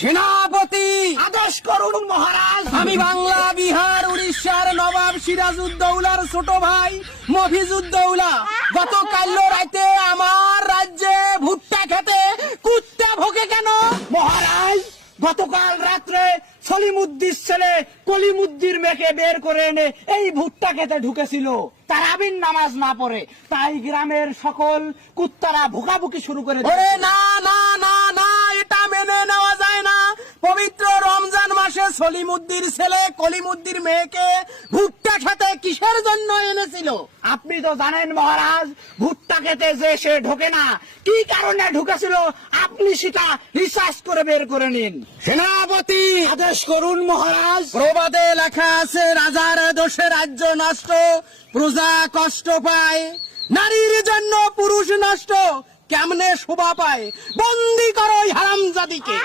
সেনাপতি আদেশ করুন মহারাজ। আমি বাংলা, বিহার, উড়িষ্যার নবাব সিরাজউদ্দৌলার ছোট ভাই মফিজউদ্দৌলা গতকাল রাতে আমার রাজ্যে ভুট্টা খেতে কুত্তা ভোগে কেন? মহারাজ, গতকাল রাত্রে সলিমুদ্দির ছেলে কলিমুদ্দির মেয়েকে বের করে এনে এই ভুট্টা খেতে ঢুকেছিল। তারাবির নামাজ না পড়ে, তাই গ্রামের সকল কুত্তারা ভুকাভুকি শুরু করে ওরে দিয়েছে। না না না না, এটা মেনে নেওয়া যায় না। পবিত্র রমজান মাসে সলিমুদ্দির ছেলে কলিমুদ্দির মেয়েকে ভুট্টা খেতে কিসের জন্য এনেছিল? আপনি তো জানেন মহারাজ, ভুট্টা খেতে যে সে ঢোকে না, কি কারণে ঢুকেছিল আপনি সেটা রিসার্চ করে বের করে নিন। সেনাপতি আদেশ করুন মহারাজ। প্রবাদে লেখা আছে, রাজার দোষে রাজ্য নষ্ট, প্রজা কষ্ট পায়। নারীর জন্য পুরুষ নষ্ট, কেমনে শোভা পায়? বন্দি করো হারামজাদিকে।